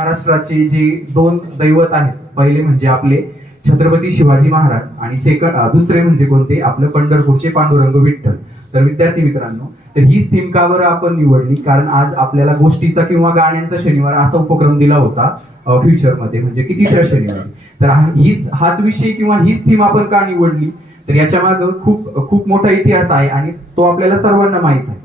महाराष्ट्राचे जे दोन दैवत आहेत पहिले म्हणजे आपले छत्रपती शिवाजी महाराज आणि सेकंड दुसरे म्हणजे कोणते? आपलं पंढरपूरचे पांडुरंग विठ्ठल. तर विद्यार्थी मित्रांनो तर हीच थीम का आपण निवडली कारण आज आपल्याला गोष्टीचा किंवा गाण्यांचा शनिवार असा उपक्रम दिला होता फ्युचरमध्ये म्हणजे की तिसऱ्या शनिवारी. तर हीच हाच विषय किंवा हीच थीम आपण का निवडली? तर याच्या मागे खूप खूप मोठा इतिहास आहे आणि तो आपल्याला सर्वांना माहीत आहे.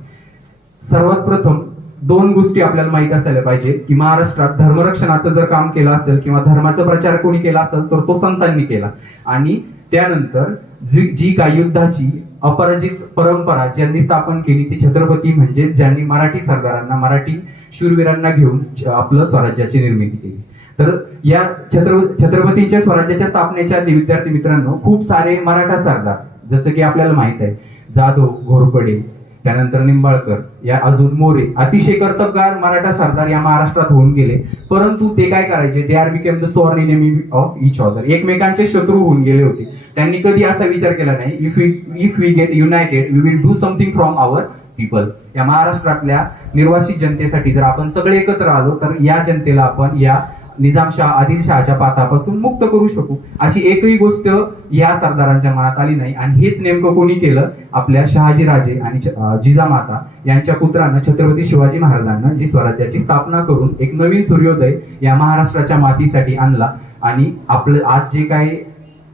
सर्वात प्रथम दोन गोष्टी आपल्याला माहीत असायला पाहिजे की महाराष्ट्रात धर्मरक्षणाचं जर काम केलं असेल किंवा धर्माचा प्रचार कोणी केला असेल तर तो संतांनी केला. आणि त्यानंतर जी जी काय युद्धाची अपराजित परंपरा ज्यांनी स्थापन केली ती छत्रपती म्हणजे ज्यांनी मराठी सरदारांना मराठी शूरवीरांना घेऊन आपलं स्वराज्याची निर्मिती केली. तर या छत्र छत्रपतींच्या स्वराज्याच्या स्थापनेच्या आधी विद्यार्थी मित्रांनो खूप सारे मराठा सरदार जसं की आपल्याला माहीत आहे जाधव घोरपडे त्यानंतर निंबाळकर या अजून मोरे अतिशय कर्तबगार मराठा सरदार या महाराष्ट्रात होऊन गेले. परंतु ते काय करायचे? They are became the sworn enemy of each other एकमेकांचे शत्रू होऊन गेले होते. त्यांनी कधी असा विचार केला नाही if we if we get united we will do something from our people या महाराष्ट्रातल्या निर्वासित जनतेसाठी जर आपण सगळे एकत्र आलो तर या जनतेला आपण या निजामशाह आदिलशहाच्या पातापासून मुक्त करू शकू अशी एकही गोष्ट या सरदारांच्या मनात आली नाही. आणि हेच नेमकं कोणी केलं? आपल्या शहाजीराजे आणि जिजामाता यांच्या पुत्रांना छत्रपती शिवाजी महाराजांना जी स्वराज्याची स्थापना करून एक नवीन सूर्योदय या महाराष्ट्राच्या मातीसाठी आणला. आणि आपलं आज जे काय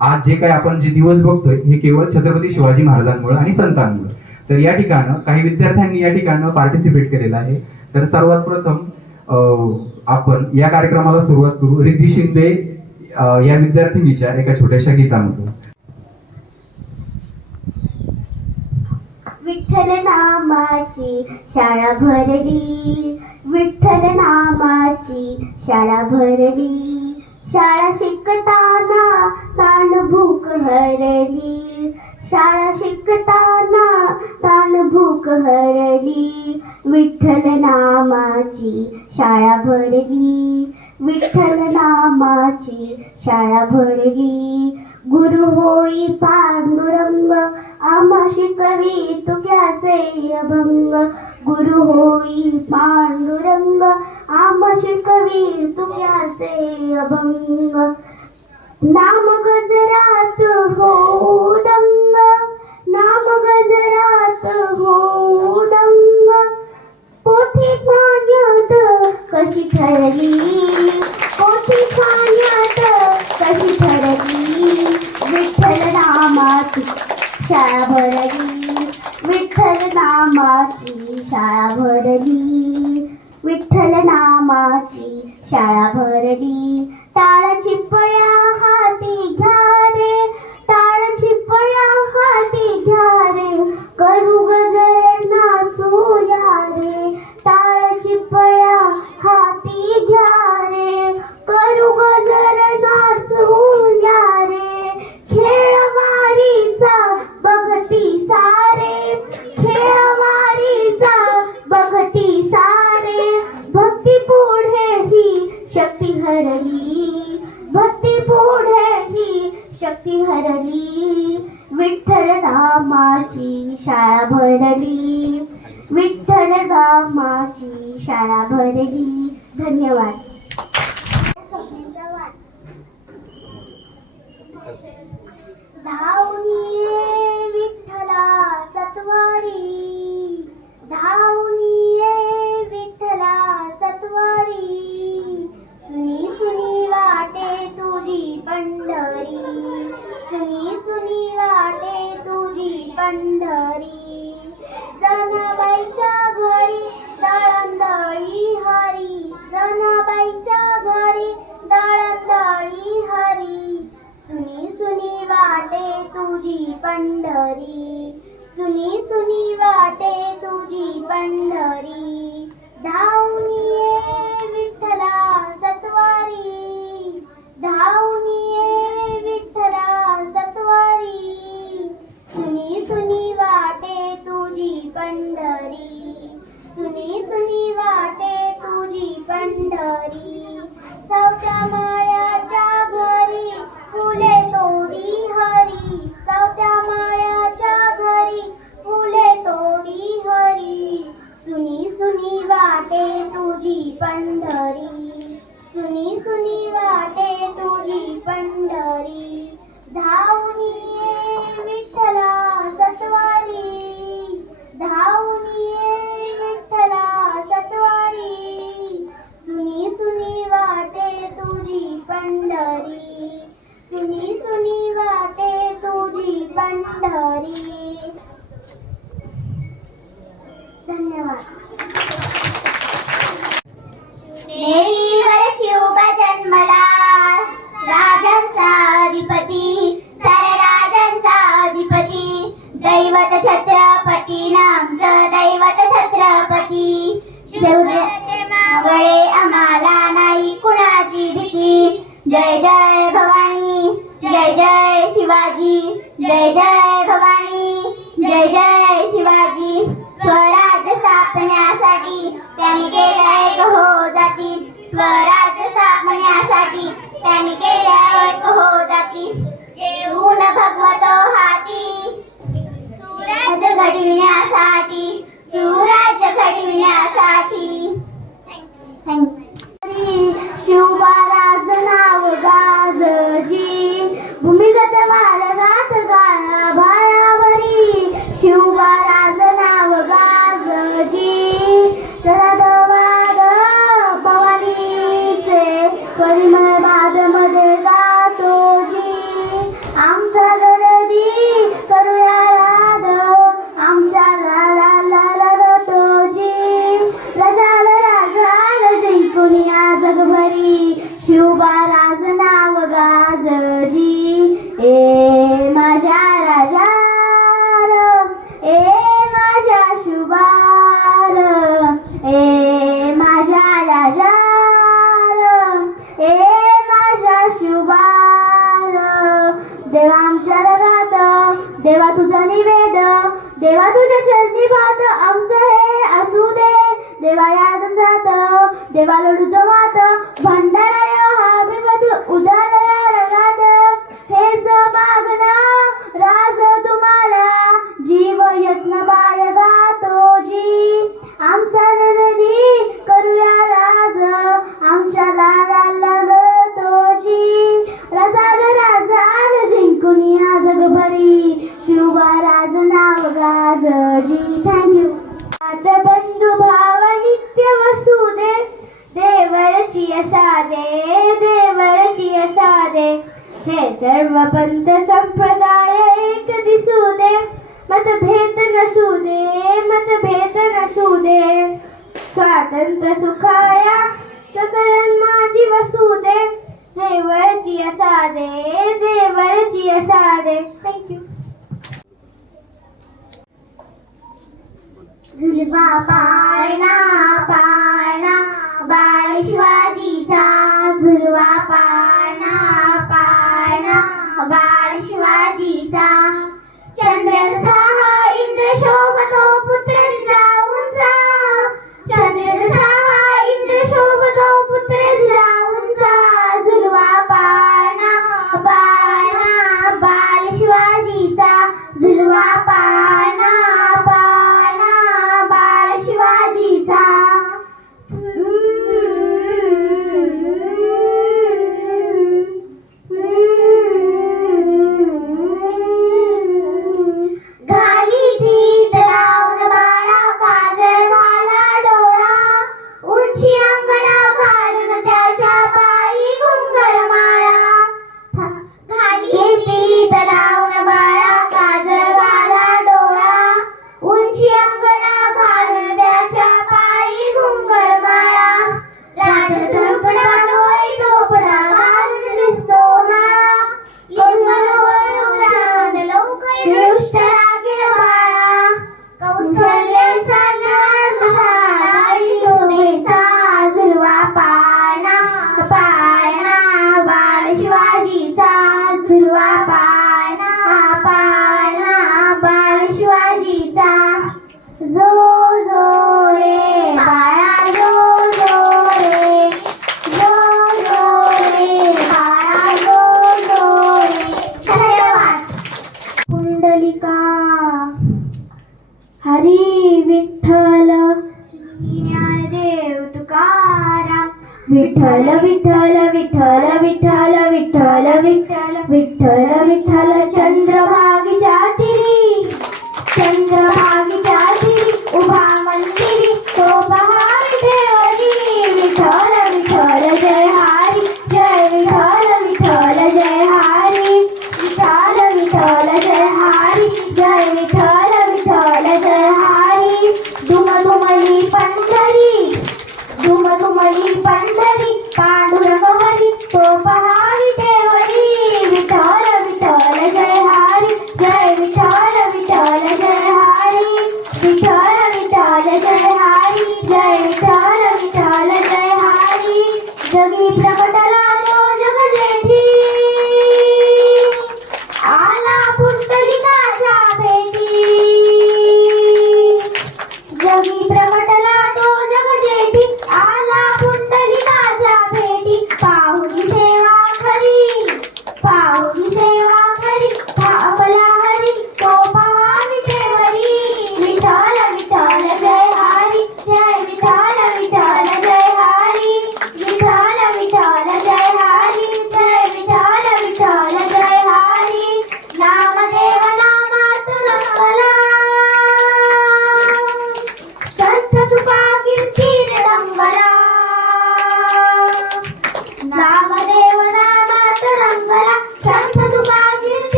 आज जे काय आपण जे दिवस बघतोय हे केवळ छत्रपती शिवाजी महाराजांमुळे आणि संतांमुळे. तर या ठिकाणं काही विद्यार्थ्यांनी या ठिकाणं पार्टिसिपेट केलेलं आहे. तर सर्वात प्रथम आपण या कार्यक्रमाला सुरुवात करू. रिद्धी शिंदे या विद्यार्थिनीच्या एका छोट्याशा गीतामधून. विठ्ठल नामाची शाळा भरली. विठ्ठल नामाची शाळा भरली. शाळा शिकताना ताण भूक हरली. शाळा शिकताना ताण भूक हरली. विठ्ठल नामाची शाळा भरली. विठ्ठल नामाची शाळा भरली. गुरु होई पांडुरंग आम्हा शिकवी तुक्याचे अभंग. गुरु होई पांडुरंग आम्हा शिकवी तुक्याचे अभंग. नाम गजरात हो दंग नाम गजरात हो दंग पोथी पाण्यात कशी ठरली सुनी सुनी वाटे तुझी पंढर. জামা Hari Yes, Thank you. Zulfa, Vitthal Vitthal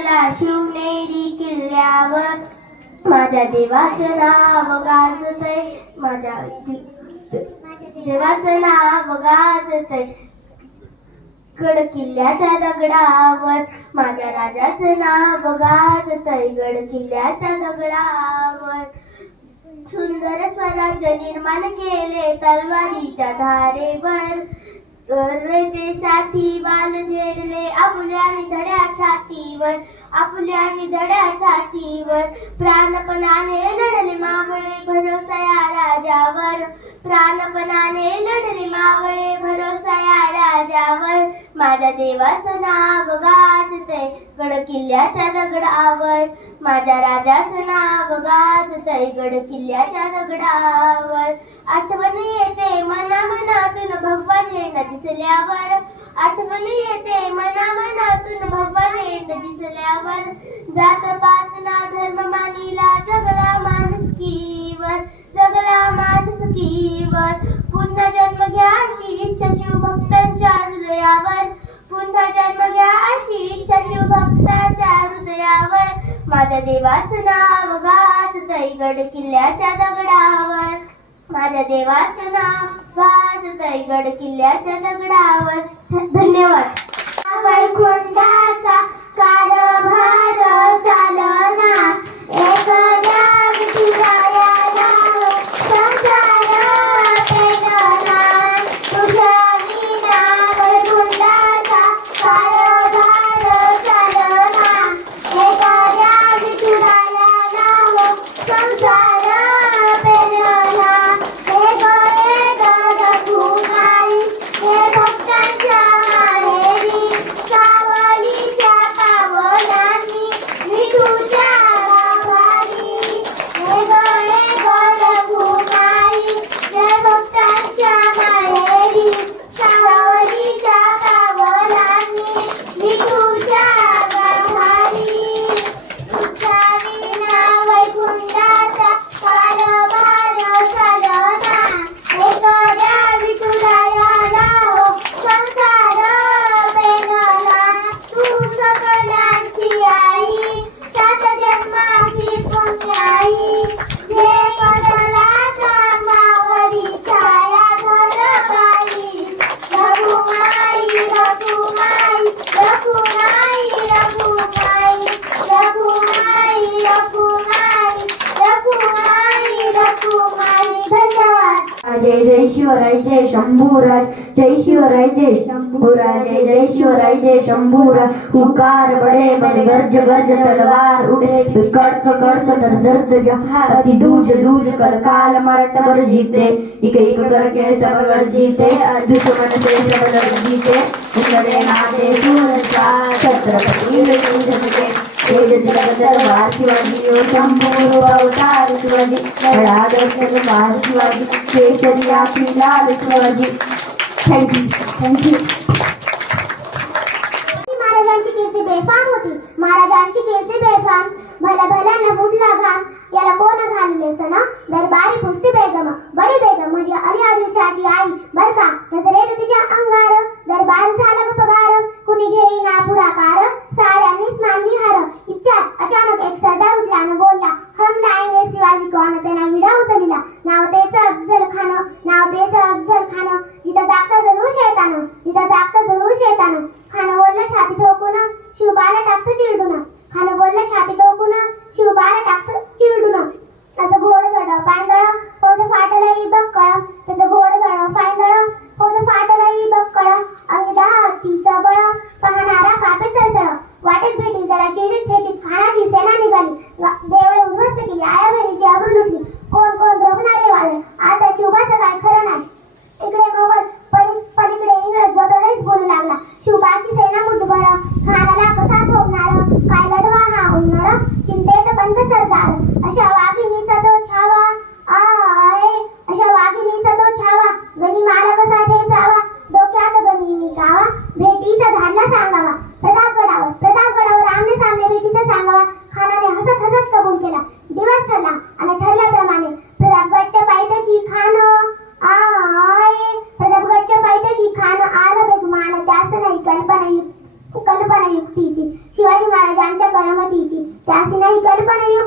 जन्मला Shivneri किल्ल्यावर माझ्या देवाचं नाव गाजतय. माझ्या देवाचं नाव गाजतय. गड किल्ल्याच्या दगडावर माझ्या राजाचं नाव गाजतय. गड किल्ल्याच्या दगडावर सुंदर स्वराज्य निर्माण केले तलवारीच्या धारेवर. साथी बाल झेडले आपुल्या निधड्या छातीवर आपुल्या निधड्या छातीवर. प्राणपणाने लढले मावळे भरोसा या राजावर. प्राणपणाने लढले मावळे भरोसा या राजावर. माझ्या देवाचं नाव गाजतय गड किल्ल्याच्या दगडावर. माझ्या राजाचं नाव गाजतय गड किल्ल्याच्या दगडावर. आठवण येते मना मनातून भगवा झेंडा दिसल्यावर. आठवण येते मना मनातून भगवा झेंडा दिसल्यावर. जात पात ना धर्म मानिला जगला माणुसकीवर जगला माणुसकीवर. पुन्हा जन्म घ्या अशी इच्छा शिवभक्तांच्या हृदयावर. पुन्हा जन्म घ्या अशी इच्छा शिवभक्तांच्या हृदयावर. माझ्या देवाचं नाव गात दैगड किल्ल्याच्या दगडावर. माझ्या देवाचं नाव गाजतय गड किल्ल्याच्या दगडावर. धन्यवाद. वैकुंठाचा कारभार चालना. एकदा तलवार उडे कड़क कड़क दर दर्द जहार अति दूज दूज कर काल मरट बर जीते। एक एक करके सब कर जीते दुश्मन से सब लड़ जीते। उतरे नाते सूरजा छत्रपति के। तेज तिलक तलवार शिवाजी ओ शंभू अवतार शिवाजी। लढा तलवार शिवाजी केसरी आपली लाल शिवाजी। थँक्यू थँक्यू महाराजांची कीर्ती बेफाम होती महाराजांची कीर्ती बेफाम भल्या भल्याला फुटला घाम याला कोण घालले सन दरबारी पुस्ती बेगम बडी बेगम. म्हणजे अली आदिलशाची आई बर का? नजरेत तिच्या अंगार. दरबार झाला पगार. कुणी घेईना पुढाकार. ಗರ್ಭಣೆಯು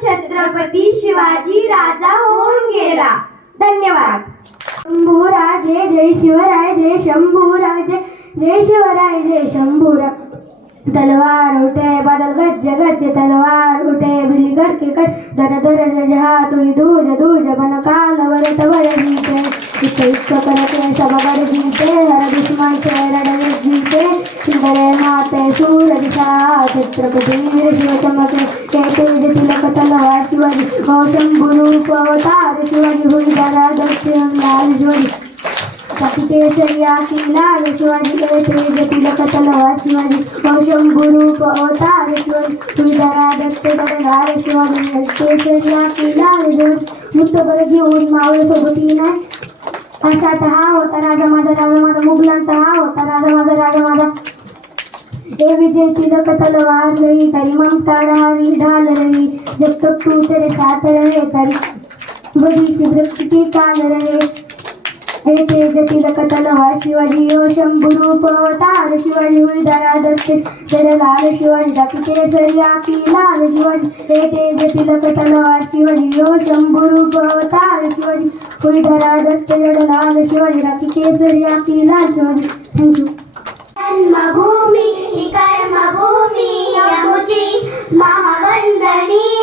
छत्रपती शिवाजी राजा होऊन गेला. धन्यवाद. शंभूराजे जय शिवराय जय शंभूराजे जय शिवराय जय शंभूरा. तलवार उठे बादल गज गज तलवार उठे बिली गढ़ के कट दर दर जहा तुई दूज दूज बन काल वर तवर जीते इस इस करके सब वर जीते हर दुश्मन से रण जीते सिंदरे माते सूरज सा छत्रपति वीर शिव चमके के तेज तिलक तलवार शिवाजी ओ शंभु रूप अवतार शिवाजी हुई धरा दक्षिण लाल शिवाजी कपी केसरिया की लाल शिवाजी के तेज हा होता राजा माझा राजा माझा मुघलांचा हा होता राजा माझा राजा माझा. हे विजय तिलक तलवार रही करी ममता ढाली ढाल रही जब तक तू तेरे साथ रहे करी बड़ी सी काल रहे. हे तेज तिलक तलवार शिवाजी ओ शंभुरूप अवतार शिवाजी हुई धरा दत्ते तेरे लाल शिवाजी डाकी सरिया की लाल शिवाजी हे तेज तिलक तलवार शिवाजी ओ शंभुरूप अवतार शिवाजी हुई धरा दत्ते तेरे लाल शिवाजी डाकी सरिया की लाल शिवाजी थँक्यू जन्मभूमी कर्मभूमी यमुची महावंदनी।